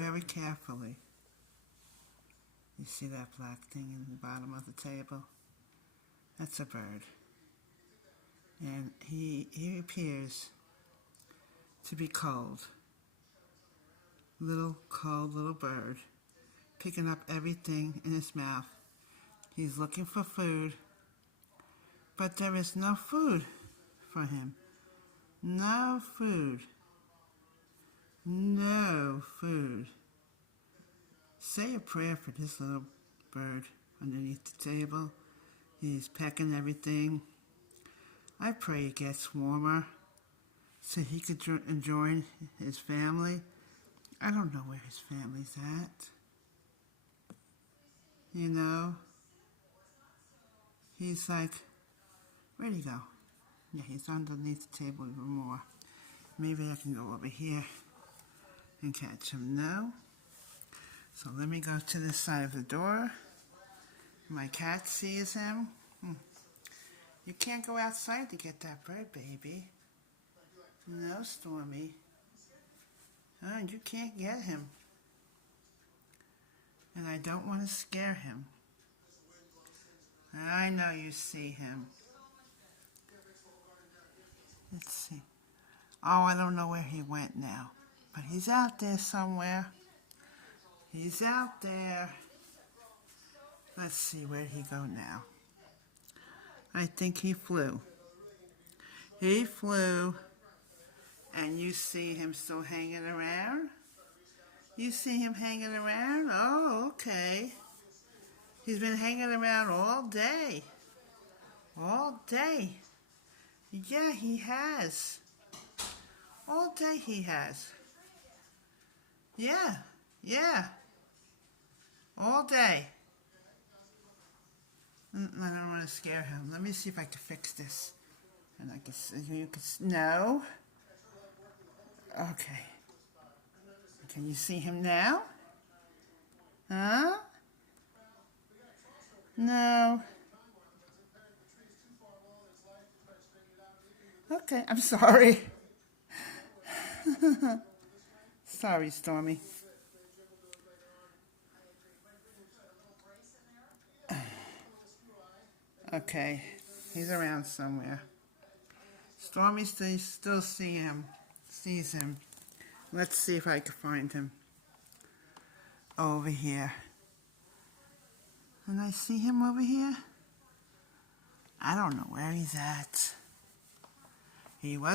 very carefully. You see that black thing in the bottom of the table? That's a bird. And he appears to be cold. Cold little bird, picking up everything in his mouth. He's looking for food, but there is no food for him. No food. No food. Say a prayer for this little bird underneath the table. He's pecking everything. I pray it gets warmer so he could join his family. I don't know where his family's at. You know? He's like, where'd he go? Yeah, he's underneath the table even more. Maybe I can go over here and catch him. No? So let me go to this side of the door. My cat sees him. You can't go outside to get that bird, baby. No, Stormy. You can't get him. And I don't want to scare him. I know you see him. Let's see. Oh, I don't know where he went now. But he's out there somewhere. He's out there. Let's see, where'd he go now? I think he flew. He flew. And you see him still hanging around? You see him hanging around? Oh, okay. He's been hanging around all day. All day. Yeah, he has. All day he has. Yeah. All day. I don't want to scare him. Let me see if I can fix this. And I can see, you can, no. Okay. Can you see him now? Huh? No. Okay, I'm sorry. Sorry, Stormy. Okay, he's around somewhere. Stormy still sees him. Let's see if I can find him. Over here. And I see him over here? I don't know where he's at. He was